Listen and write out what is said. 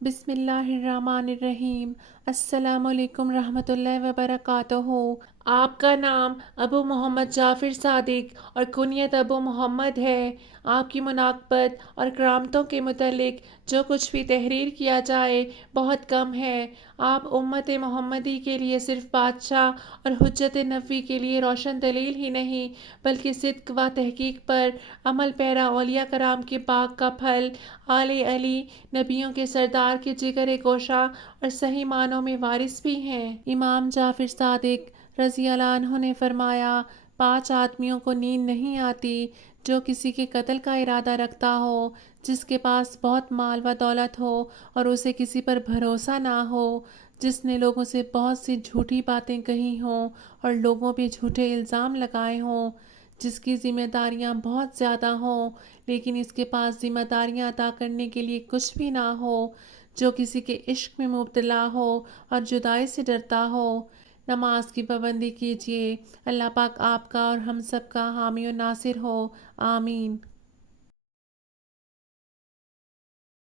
بسم اللہ الرحمن الرحیم۔ السلام علیکم رحمۃ اللہ وبرکاتہ۔ آپ کا نام ابو محمد جعفر صادق اور کنیت ابو محمد ہے۔ آپ کی مناقبت اور کرامتوں کے متعلق جو کچھ بھی تحریر کیا جائے بہت کم ہے۔ آپ امت محمدی کے لیے صرف بادشاہ اور حجت نبوی کے لیے روشن دلیل ہی نہیں بلکہ صدق و تحقیق پر عمل پیرا اولیاء کرام کے باغ کا پھل، آل علی نبیوں کے سردار کے جگر گوشہ اور صحیح معنوں میں وارث بھی ہیں۔ امام جعفر صادق رضی اللہ عنہ نے فرمایا، 5 آدمیوں کو نیند نہیں آتی: جو کسی کے قتل کا ارادہ رکھتا ہو، جس کے پاس بہت مال و دولت ہو اور اسے کسی پر بھروسہ نہ ہو، جس نے لوگوں سے بہت سی جھوٹی باتیں کہی ہوں اور لوگوں پہ جھوٹے الزام لگائے ہوں، جس کی ذمہ داریاں بہت زیادہ ہوں لیکن اس کے پاس ذمہ داریاں ادا کرنے کے لیے کچھ بھی نہ ہو، جو کسی کے عشق میں مبتلا ہو اور جدائی سے ڈرتا ہو۔ نماز کی پابندی کیجیے۔ اللہ پاک آپ کا اور ہم سب کا حامی و ناصر ہو، آمین۔